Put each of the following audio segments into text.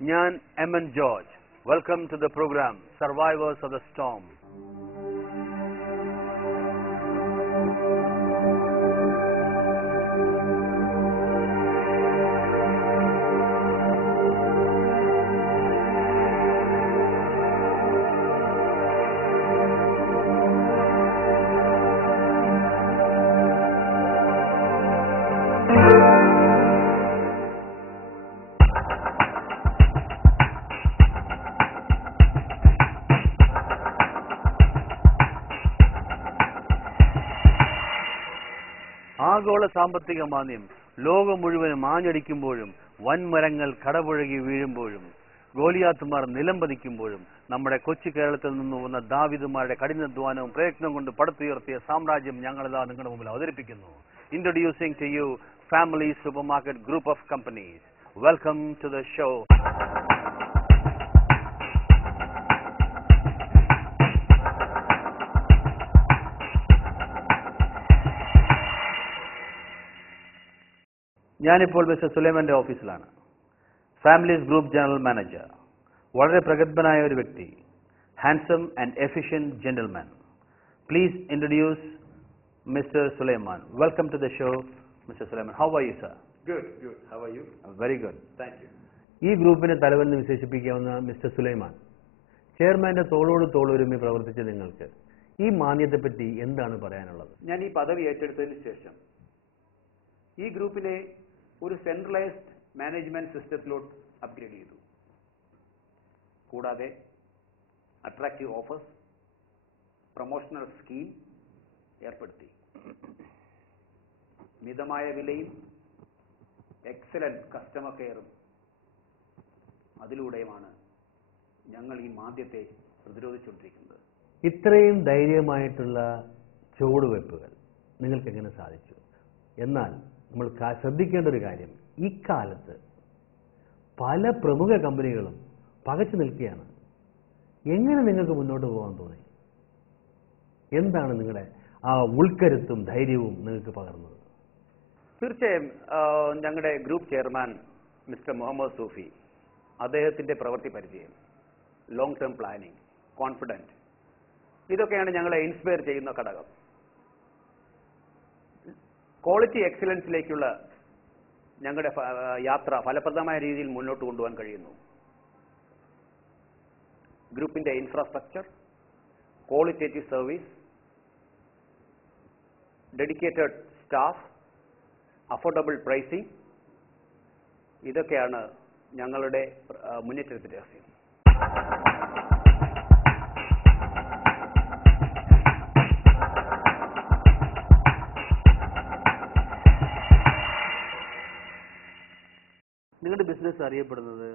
Nyan M. George. Welcome to the program Survivors of the Storm. ആഗോള സാമ്പത്തിക മാന്ദ്യം ലോകം മുഴുവനും ആഞ്ഞടിക്കുമ്പോഴും വൻമരങ്ങൾ കടപുഴകി വീഴുമ്പോഴും ഗോലിയാത്തുമാർ നിലംപതിക്കുമ്പോഴും നമ്മുടെ കൊച്ചു കേരളത്തിൽ നിന്ന് വന്ന ദാവീദുമാരുടെ കഠിനാധ്വാനവും പ്രയത്നം കൊണ്ട് പടുത്തുയർത്തിയ സാമ്രാജ്യം ഞങ്ങളിതാ നിങ്ങളുടെ മുമ്പിൽ അവതരിപ്പിക്കുന്നു. Introducing to you family supermarket group of companies. Welcome to the show. ഞാനിപ്പോൾ മിസ്റ്റർ സുലൈമാന്റെ ഓഫീസിലാണ്. ഫാമിലീസ് ഗ്രൂപ്പ് ജനറൽ മാനേജർ, വളരെ പ്രഗത്ഭനായ ഒരു വ്യക്തി, handsome and efficient gentleman. Please introduce mister Sulaiman. Welcome to the show mister Sulaiman. How are you sir? Good. How are you? Very good. Thank you. ഈ ഗ്രൂപ്പിനെ തലവെന്ന് വിശേഷിപ്പിക്കാവുന്ന mister Sulaiman, ചെയർമാന്റെ തോളോട് തോളൊരുമി പ്രവർത്തിച്ച നിങ്ങൾക്ക് ഈ മാന്ദ്യത്തെപ്പറ്റി എന്താണ് പറയാനുള്ളത്? ഞാൻ ഈ പദവി ഏറ്റെടുത്തതിന് ശേഷം ഈ ഗ്രൂപ്പിനെ ഒരു സെൻട്രലൈസ്ഡ് മാനേജ്മെന്റ് സിസ്റ്റത്തിലോട്ട് അപ്ഗ്രേഡ് ചെയ്തു. കൂടാതെ അട്രാക്റ്റീവ് ഓഫേഴ്സ്, പ്രൊമോഷണൽ സ്കീം ഏർപ്പെടുത്തി. മിതമായ വിലയും എക്സലന്റ് കസ്റ്റമർ കെയറും അതിലൂടെയുമാണ് ഞങ്ങൾ ഈ മാന്ദ്യത്തെ പ്രതിരോധിച്ചുകൊണ്ടിരിക്കുന്നത്. ഇത്രയും ധൈര്യമായിട്ടുള്ള ചുവടുവയ്പ്പുകൾ നിങ്ങൾക്ക് എങ്ങനെ സാധിച്ചു? എന്നാൽ നമ്മൾ ശ്രദ്ധിക്കേണ്ട ഒരു കാര്യം, ഇക്കാലത്ത് പല പ്രമുഖ കമ്പനികളും പകച്ചു നിൽക്കുകയാണ്. എങ്ങനെ നിങ്ങൾക്ക് മുന്നോട്ട് പോകാൻ തോന്നി? എന്താണ് നിങ്ങളുടെ ആ ഉൾക്കരുത്തും ധൈര്യവും നിങ്ങൾക്ക് പകർന്നത്? തീർച്ചയായും ഞങ്ങളുടെ ഗ്രൂപ്പ് ചെയർമാൻ മിസ്റ്റർ മുഹമ്മദ് സൂഫി, അദ്ദേഹത്തിന്റെ പ്രവൃത്തി പരിചയം, ലോങ് ടേം പ്ലാനിംഗ്, കോൺഫിഡൻറ്റ്, ഇതൊക്കെയാണ് ഞങ്ങളെ ഇൻസ്പയർ ചെയ്യുന്ന ഘടകം. ക്വാളിറ്റി എക്സലൻസിലേക്കുള്ള ഞങ്ങളുടെ യാത്ര ഫലപ്രദമായ രീതിയിൽ മുന്നോട്ട് കൊണ്ടുപോകാൻ കഴിയുന്നു. ഗ്രൂപ്പിന്റെ infrastructure, qualitative service, dedicated staff, affordable pricing, ഇതൊക്കെയാണ് ഞങ്ങളുടെ മുന്നേറ്റത്തിന്റെ രഹസ്യം. നിങ്ങളുടെ ബിസിനസ് അറിയപ്പെടുന്നത്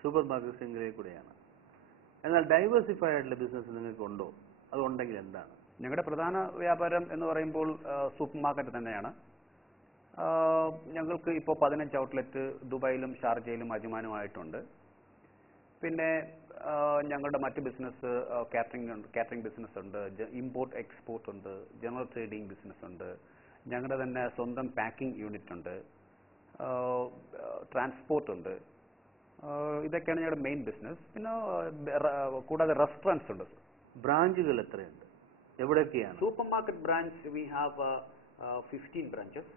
സൂപ്പർ മാർക്കറ്റ് ശൃംഖലയിൽ കൂടെയാണ്. എന്നാൽ ഡൈവേഴ്സിഫൈഡ് ആയിട്ടുള്ള ബിസിനസ് നിങ്ങൾക്ക് ഉണ്ടോ? അതുണ്ടെങ്കിൽ എന്താണ്? ഞങ്ങളുടെ പ്രധാന വ്യാപാരം എന്ന് പറയുമ്പോൾ സൂപ്പർ മാർക്കറ്റ് തന്നെയാണ്. ഞങ്ങൾക്ക് ഇപ്പോൾ 15 ഔട്ട്ലെറ്റ് ദുബായിലും ഷാർജയിലും അജ്മാനുമായിട്ടുണ്ട്. പിന്നെ ഞങ്ങളുടെ മറ്റ് ബിസിനസ് കാറ്ററിംഗ് ബിസിനസ് ഉണ്ട്, ഇമ്പോർട്ട് എക്സ്പോർട്ട് ഉണ്ട്, ജനറൽ ട്രേഡിംഗ് ബിസിനസ് ഉണ്ട്, ഞങ്ങളുടെ തന്നെ സ്വന്തം പാക്കിംഗ് യൂണിറ്റ് ഉണ്ട്, ട്രാൻസ്പോർട്ട് ഉണ്ട്. ഇതൊക്കെയാണ് ഞങ്ങളുടെ മെയിൻ ബിസിനസ്. പിന്നെ കൂടാതെ റെസ്റ്റോറൻറ്റ്സ് ഉണ്ട്. ബ്രാഞ്ചുകൾ എത്രയുണ്ട്? എവിടെയൊക്കെയാണ്? Super market branch we have 15 branches.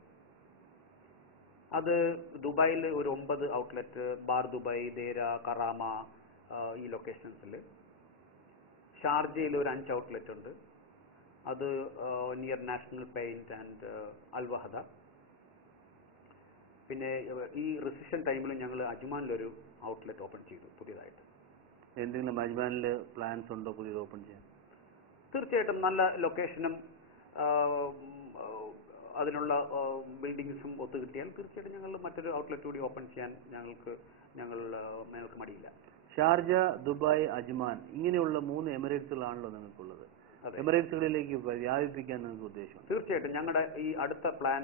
അത് ദുബായിൽ ഒരു 9 ഔട്ട്ലെറ്റ്, ബാർ ദുബായ്, ദേര, കറാമ, ഈ ലൊക്കേഷൻസിൽ. ഷാർജയിൽ ഒരു 5 ഔട്ട്ലെറ്റ് ഉണ്ട്. അത് നിയർ നാഷണൽ പെയിന്റ് ആൻഡ് അൽവഹദ. പിന്നെ ഈ റിസഷൻ ടൈമിൽ ഞങ്ങൾ അജ്മാനിലൊരു ഔട്ട്ലെറ്റ് ഓപ്പൺ ചെയ്തു പുതിയതായിട്ട്. എന്തെങ്കിലും അജ്മാനിൽ പ്ലാൻസ് ഉണ്ടോ പുതിയത് ഓപ്പൺ ചെയ്യാൻ? തീർച്ചയായിട്ടും നല്ല ലൊക്കേഷനും അതിനുള്ള ബിൽഡിങ്സും ഒത്തു കിട്ടിയാൽ തീർച്ചയായിട്ടും ഞങ്ങൾ മറ്റൊരു ഔട്ട്ലെറ്റ് കൂടി ഓപ്പൺ ചെയ്യാൻ ഞങ്ങൾക്ക് മടിയില്ല. ഷാർജ, ദുബായ്, അജ്മാൻ ഇങ്ങനെയുള്ള 3 എമിറേറ്റ്സുകളാണല്ലോ നിങ്ങൾക്കുള്ളത്. എമിറേറ്റ്സുകളിലേക്ക് വ്യാപിപ്പിക്കാൻ നിങ്ങൾക്ക് ഉദ്ദേശം? തീർച്ചയായിട്ടും ഞങ്ങളുടെ ഈ അടുത്ത പ്ലാൻ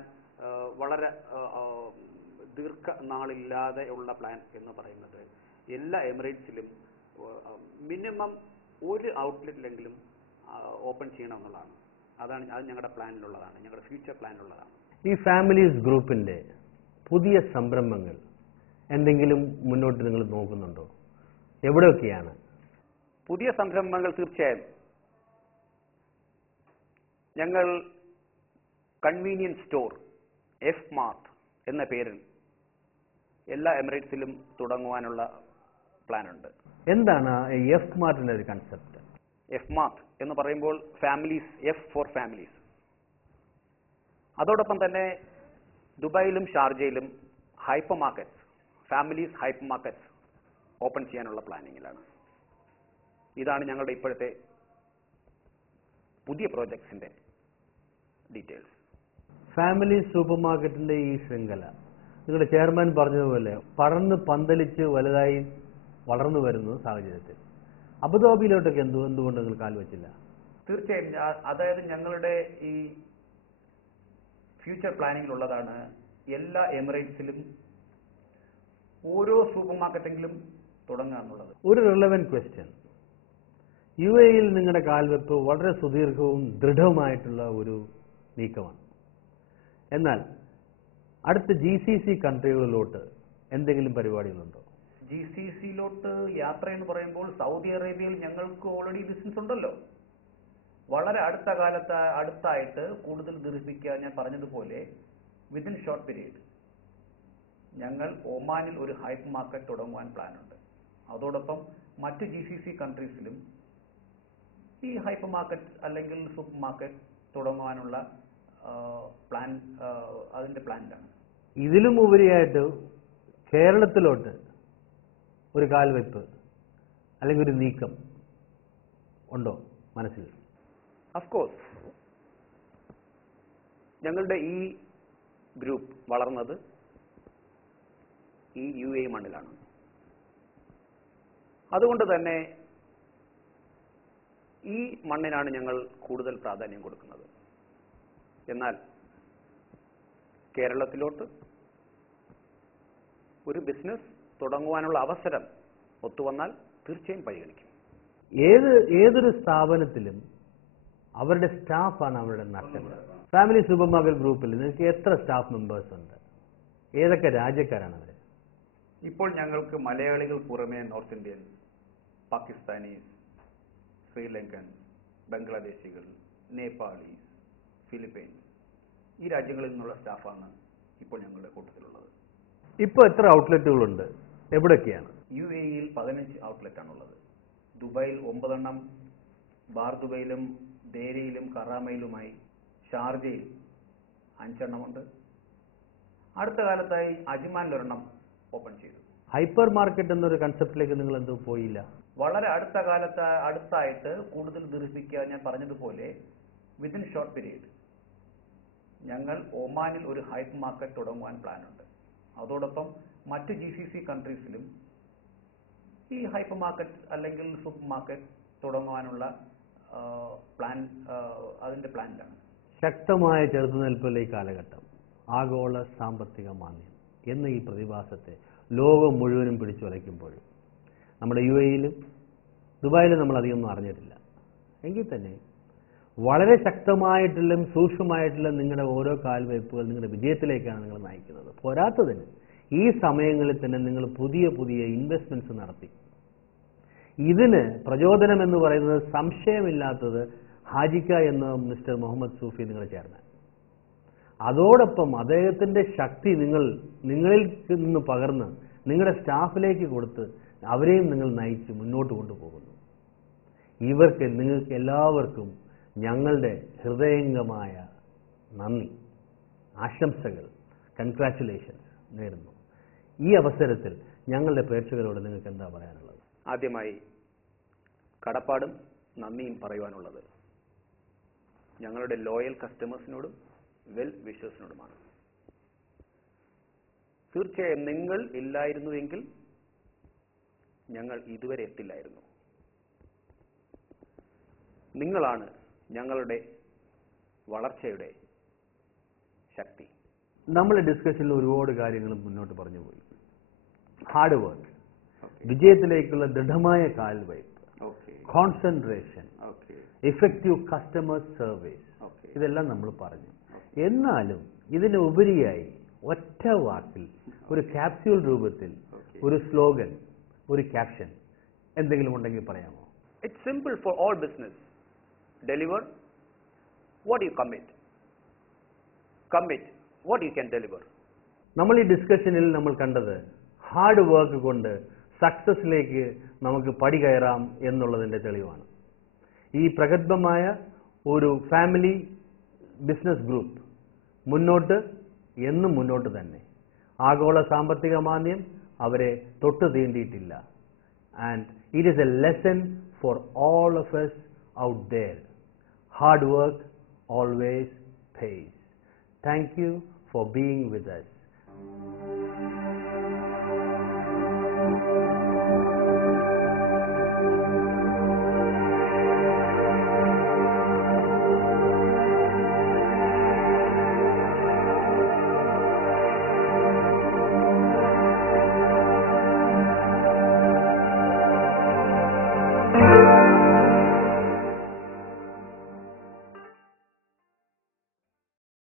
വളരെ ദീർഘനാളില്ലാതെ ഉള്ള പ്ലാൻ എന്ന് പറയുന്നത് എല്ലാ എമിറേറ്റ്സിലും മിനിമം ഒരു ഔട്ട്ലെറ്റിലെങ്കിലും ഓപ്പൺ ചെയ്യണം എന്നുള്ളതാണ്. അത് ഞങ്ങളുടെ പ്ലാനിലുള്ളതാണ്, ഞങ്ങളുടെ ഫ്യൂച്ചർ പ്ലാനിലുള്ളതാണ്. ഈ ഫാമിലീസ് ഗ്രൂപ്പിന്റെ പുതിയ സംരംഭങ്ങൾ എന്തെങ്കിലും മുന്നോട്ട് നിങ്ങൾ നോക്കുന്നുണ്ടോ? എവിടെയൊക്കെയാണ്? പുതിയ സംരംഭങ്ങൾ തീർച്ചയായും ഞങ്ങൾ കൺവീനിയൻസ് സ്റ്റോർ എഫ് മാർട്ട് എന്ന പേരിൽ എല്ലാ എമിറേറ്റ്സിലും തുടങ്ങുവാനുള്ള പ്ലാനുണ്ട്. എന്താണ് എഫ് മാർട്ടിന്റെ ഒരു കൺസെപ്റ്റ്? എഫ് മാർട്ട് എന്ന് പറയുമ്പോൾ ഫാമിലീസ്, എഫ് ഫോർ ഫാമിലീസ്. അതോടൊപ്പം തന്നെ ദുബായിലും ഷാർജയിലും hypermarkets, families hypermarkets open ചെയ്യാനുള്ള പ്ലാനിങ്ങിലാണ്. ഇതാണ് ഞങ്ങളുടെ ഇപ്പോഴത്തെ പുതിയ പ്രോജക്ട്സിന്റെ ഡീറ്റെയിൽസ്. ഫാമിലി സൂപ്പർ മാർക്കറ്റിന്റെ ഈ ശൃംഖല നിങ്ങളുടെ ചെയർമാൻ പറഞ്ഞതുപോലെ പടർന്ന് പന്തലിച്ച് വലുതായി വളർന്നു വരുന്ന സാഹചര്യത്തിൽ അബുദാബിയിലോട്ടൊക്കെ എന്തുകൊണ്ട് നിങ്ങൾ കാൽവെച്ചില്ല? തീർച്ചയായും അതായത് ഞങ്ങളുടെ ഈ ഫ്യൂച്ചർ പ്ലാനിങ്ങിലുള്ളതാണ് എല്ലാ എമിറേറ്റ്സിലും ഓരോ സൂപ്പർ മാർക്കറ്റെങ്കിലും തുടങ്ങുക എന്നുള്ളത്. ഒരു റിലവന്റ് ക്വസ്റ്റ്യൻ. UAE-യിൽ നിങ്ങളുടെ കാൽവെപ്പ് വളരെ സുദീർഘവും ദൃഢവുമായിട്ടുള്ള ഒരു നീക്കമാണ്. എന്നാൽ അടുത്ത GCC കൺട്രികളിലോട്ട് എന്തെങ്കിലും പരിപാടികളുണ്ടോ? GCC-യിലോട്ട് യാത്ര എന്ന് പറയുമ്പോൾ സൗദി അറേബ്യയിൽ ഞങ്ങൾക്ക് ഓൾറെഡി ബിസിനസ് ഉണ്ടല്ലോ. വളരെ അടുത്തായിട്ട് കൂടുതൽ ദീർഘിപ്പിക്കുക. ഞാൻ പറഞ്ഞതുപോലെ വിത്തിൻ ഷോർട്ട് പീരീഡ് ഞങ്ങൾ ഒമാനിൽ ഒരു ഹൈപ്പർ മാർക്കറ്റ് തുടങ്ങുവാൻ പ്ലാനുണ്ട്. അതോടൊപ്പം മറ്റ് GCC കൺട്രീസിലും ഈ ഹൈപ്പർ മാർക്കറ്റ് അല്ലെങ്കിൽ സൂപ്പർ മാർക്കറ്റ് തുടങ്ങുവാനുള്ള അതിന്റെ പ്ലാനിലാണ്. ഇതിലും ഉപരിയായിട്ട് കേരളത്തിലോട്ട് ഒരു കാൽവെപ്പ് അല്ലെങ്കിൽ ഒരു നീക്കം ഉണ്ടോ മനസ്സിൽ? അഫ്കോഴ്സ് ഞങ്ങളുടെ ഈ ഗ്രൂപ്പ് വളർന്നത് ഈ UAE മണ്ണിലാണ്. അതുകൊണ്ട് തന്നെ ഈ മണ്ണിനാണ് ഞങ്ങൾ കൂടുതൽ പ്രാധാന്യം കൊടുക്കുന്നത്. എന്നാൽ കേരളത്തിലോട്ട് ഒരു ബിസിനസ് തുടങ്ങുവാനുള്ള അവസരം ഒത്തുവന്നാൽ തീർച്ചയായും പരിഗണിക്കും. ഏതൊരു സ്ഥാപനത്തിലും അവരുടെ സ്റ്റാഫാണ് അവരുടെ നട്ടല്. ഫാമിലി സൂപ്പർ മാർക്കറ്റ് ഗ്രൂപ്പിൽ നിങ്ങൾക്ക് എത്ര സ്റ്റാഫ് മെമ്പേഴ്സ് ഉണ്ട്? ഏതൊക്കെ രാജ്യക്കാരാണ് അവർ? ഇപ്പോൾ ഞങ്ങൾക്ക് മലയാളികൾ പുറമെ നോർത്ത് ഇന്ത്യൻ, പാകിസ്ഥാനീസ്, ശ്രീലങ്കൻ, ബംഗ്ലാദേശികൾ, നേപ്പാളീസ്, ഫിലിപ്പൈൻസ്, ഈ രാജ്യങ്ങളിൽ നിന്നുള്ള സ്റ്റാഫാണ് ഇപ്പോൾ ഞങ്ങളുടെ കൂട്ടത്തിലുള്ളത്. ഇപ്പോൾ എത്ര ഔട്ട്ലെറ്റുകളുണ്ട്? എവിടെയൊക്കെയാണ്? UAE-യിൽ 15 ഔട്ട്ലെറ്റ് ആണുള്ളത്. ദുബായിൽ 9 എണ്ണം, ബാർ ദുബൈയിലും ദേരയിലും കറാമയിലുമായി ഷാർജയിൽ 5 എണ്ണമുണ്ട്. അടുത്ത കാലത്തായി അജ്മാനിൽ ഒരെണ്ണം ഓപ്പൺ ചെയ്തു. ഹൈപ്പർ മാർക്കറ്റ് എന്നൊരു കൺസെപ്റ്റിലേക്ക് നിങ്ങൾ എന്തോ പോയില്ല? വളരെ അടുത്തായിട്ട് കൂടുതൽ ദീർഘിപ്പിക്കുക. ഞാൻ പറഞ്ഞതുപോലെ വിത്തിൻ ഷോർട്ട് പീരീഡ് ഞങ്ങൾ ഒമാനിൽ ഒരു ഹൈപ്പർ മാർക്കറ്റ് തുടങ്ങുവാൻ പ്ലാനുണ്ട്. അതോടൊപ്പം മറ്റ് GCC കൺട്രീസിലും ഈ ഹൈപ്പർ മാർക്കറ്റ് അല്ലെങ്കിൽ സൂപ്പർ മാർക്കറ്റ് തുടങ്ങുവാനുള്ള അതിന്റെ പ്ലാനിലാണ്. ശക്തമായ ചെറുത്തുനിൽപ്പിലെ ഈ കാലഘട്ടം, ആഗോള സാമ്പത്തിക മാന്ദ്യം എന്ന ഈ പ്രതിഭാസത്തെ ലോകം മുഴുവനും പിടിച്ചു വലയ്ക്കുമ്പോഴും നമ്മുടെ UAE-യിലും ദുബായിലും നമ്മൾ അധികമൊന്നും അറിഞ്ഞിട്ടില്ല. എങ്കിൽ തന്നെ വളരെ ശക്തമായിട്ടുള്ള സൂക്ഷ്മമായിട്ടുള്ള നിങ്ങളുടെ ഓരോ കാൽവയ്പ്പുകൾ നിങ്ങളുടെ വിജയത്തിലേക്കാണ് നിങ്ങൾ നയിക്കുന്നത്. പോരാത്തതിന് ഈ സമയങ്ങളിൽ തന്നെ നിങ്ങൾ പുതിയ ഇൻവെസ്റ്റ്മെന്റ്സ് നടത്തി. ഇതിന് പ്രചോദനം എന്ന് പറയുന്നത് സംശയമില്ലാത്തത് ഹാജിക്ക എന്ന മിസ്റ്റർ മുഹമ്മദ് സൂഫി നിങ്ങളെ ചേർന്ന്, അതോടൊപ്പം അദ്ദേഹത്തിന്റെ ശക്തി നിങ്ങളിൽ നിന്ന് പകർന്ന് നിങ്ങളുടെ സ്റ്റാഫിലേക്ക് കൊടുത്ത് അവരെയും നിങ്ങൾ നയിച്ച് മുന്നോട്ട് കൊണ്ടുപോകുന്നു. നിങ്ങൾക്ക് എല്ലാവർക്കും ഞങ്ങളുടെ ഹൃദയംഗമായ നന്ദി, ആശംസകൾ, കൺഗ്രാറ്റുലേഷൻസ് നേരുന്നു. ഈ അവസരത്തിൽ ഞങ്ങളുടെ പ്രേക്ഷകരോട് നിങ്ങൾക്ക് എന്താ പറയാനുള്ളത്? ആദ്യമായി കടപ്പാടും നന്ദിയും പറയുവാനുള്ളത് ഞങ്ങളുടെ ലോയൽ കസ്റ്റമേഴ്സിനോടും വെൽ വിഷേഴ്സിനോടുമാണ്. തീർച്ചയായും നിങ്ങൾ ഇല്ലായിരുന്നുവെങ്കിൽ ഞങ്ങൾ ഇതുവരെ എത്തില്ലായിരുന്നു. നിങ്ങളാണ് ഞങ്ങളുടെ വളർച്ചയുടെ ശക്തി. നമ്മൾ ഡിസ്കഷനിൽ ഒരുപാട് കാര്യങ്ങൾ മുന്നോട്ട് പറഞ്ഞു പോയി. ഹാർഡ് വർക്ക്, വിജയത്തിലേക്കുള്ള ദൃഢമായ കാൽവയ്പ്, കോൺസെൻട്രേഷൻ, ഇഫക്റ്റീവ് കസ്റ്റമർ സർവീസ്, ഇതെല്ലാം നമ്മൾ പറഞ്ഞു. എന്നാലും ഇതിന് ഉപരിയായി ഒറ്റ വാക്കിൽ ഒരു ക്യാപ്സ്യൂൾ രൂപത്തിൽ ഒരു സ്ലോഗൻ, ഒരു ക്യാപ്ഷൻ എന്തെങ്കിലും ഉണ്ടെങ്കിൽ പറയാമോ? It's simple for all business. Deliver what you commit. Commit what you can deliver. നമ്മൾ ഈ ഡിസ്കഷനിൽ നമ്മൾ കണ്ടത് ഹാർഡ് വർക്ക് കൊണ്ട് സക്സസിലേക്ക് നമുക്ക് പടി കയറാം എന്നുള്ളതിൻ്റെ തെളിവാണ്. ഈ പ്രഗത്ഭമായ ഒരു ഫാമിലി ബിസിനസ് ഗ്രൂപ്പ് എന്നും മുന്നോട്ട് തന്നെ. ആഗോള സാമ്പത്തിക മാന്ദ്യം അവരെ തൊട്ട് തീണ്ടിയിട്ടില്ല. And it is a lesson for all of us out there. Hard work always pays. Thank you for being with us.